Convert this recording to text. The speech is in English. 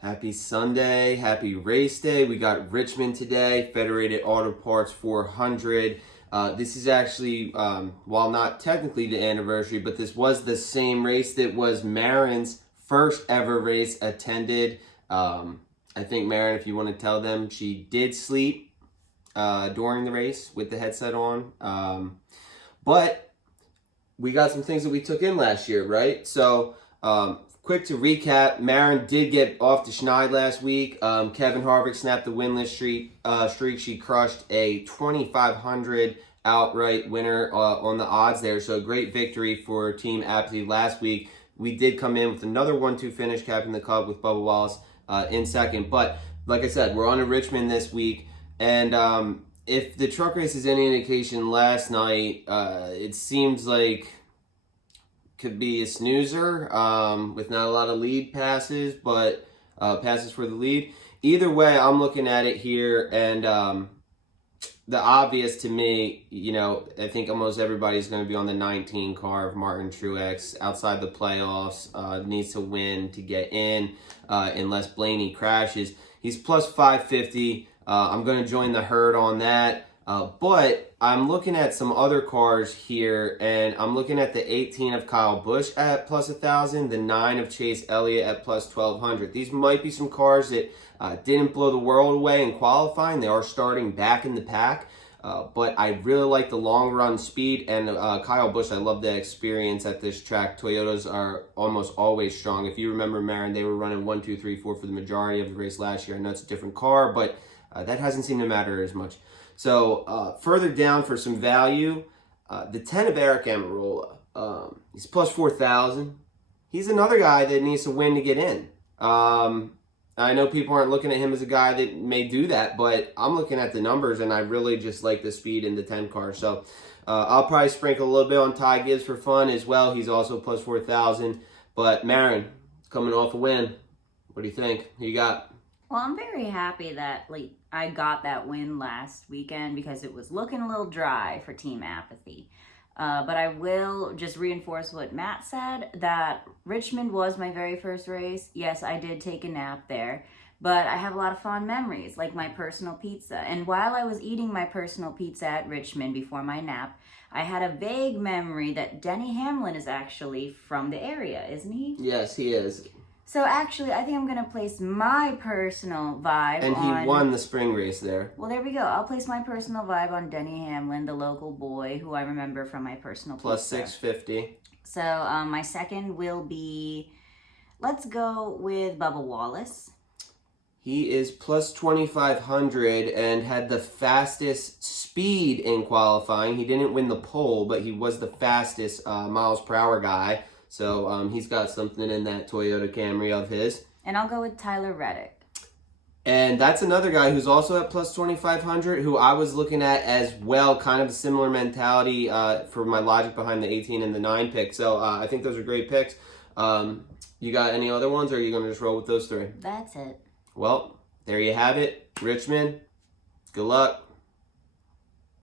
Happy Sunday, happy race day. We got Richmond today, Federated Auto Parts 400. This is actually, while not technically the anniversary, but this was the same race that was Marin's first ever race attended. I think Marin, if you want to tell them, she did sleep during the race with the headset on. But we got some things that we took in last year, right? So, quick to recap, Marin did get off the schneid last week. Kevin Harvick snapped the winless streak. She crushed a 2,500 outright winner on the odds there. So a great victory for Team Apathy last week. We did come in with another 1-2 finish, capping the Cup with Bubba Wallace in second. But like I said, we're on to Richmond this week. And if the truck race is any indication, last night, it seems like could be a snoozer with not a lot of lead passes, but passes for the lead. Either way, I'm looking at it here, and the obvious to me, I think almost everybody's going to be on the 19 car of Martin Truex outside the playoffs. Needs to win to get in unless Blaney crashes. He's plus 550. I'm going to join the herd on that. But I'm looking at some other cars here, and I'm looking at the 18 of Kyle Busch at plus 1,000, the 9 of Chase Elliott at plus 1,200. These might be some cars that didn't blow the world away in qualifying. They are starting back in the pack, but I really like the long run speed, and Kyle Busch, I love the experience at this track. Toyotas are almost always strong. If you remember, Marin, they were running 1, 2, 3, 4 for the majority of the race last year. I know it's a different car, but that hasn't seemed to matter as much. So further down for some value, the 10 of Eric Amarola. He's plus 4,000. He's another guy that needs to win to get in. I know people aren't looking at him as a guy that may do that, but I'm looking at the numbers, and I really just like the speed in the 10 car. So I'll probably sprinkle a little bit on Ty Gibbs for fun as well. He's also plus 4,000. But Marin, coming off a win. What do you think? Who you got? Well, I'm very happy that I got that win last weekend because it was looking a little dry for Team Apathy. But I will just reinforce what Matt said, that Richmond was my very first race. Yes, I did take a nap there, but I have a lot of fond memories, like my personal pizza. And while I was eating my personal pizza at Richmond before my nap, I had a vague memory that Denny Hamlin is actually from the area, isn't he? Yes, he is. So actually, I think I'm going to place my personal vibe on... And he won the spring race there. Well, there we go. I'll place my personal vibe on Denny Hamlin, the local boy who I remember from my personal plus pizza. 650. So my second will be, let's go with Bubba Wallace. He is plus 2,500 and had the fastest speed in qualifying. He didn't win the pole, but he was the fastest miles per hour guy. So he's got something in that Toyota Camry of his. And I'll go with Tyler Reddick. And that's another guy who's also at plus 2,500, who I was looking at as well, kind of a similar mentality for my logic behind the 18 and the 9 pick. So I think those are great picks. You got any other ones, or are you going to just roll with those three? That's it. Well, there you have it. Richmond, good luck.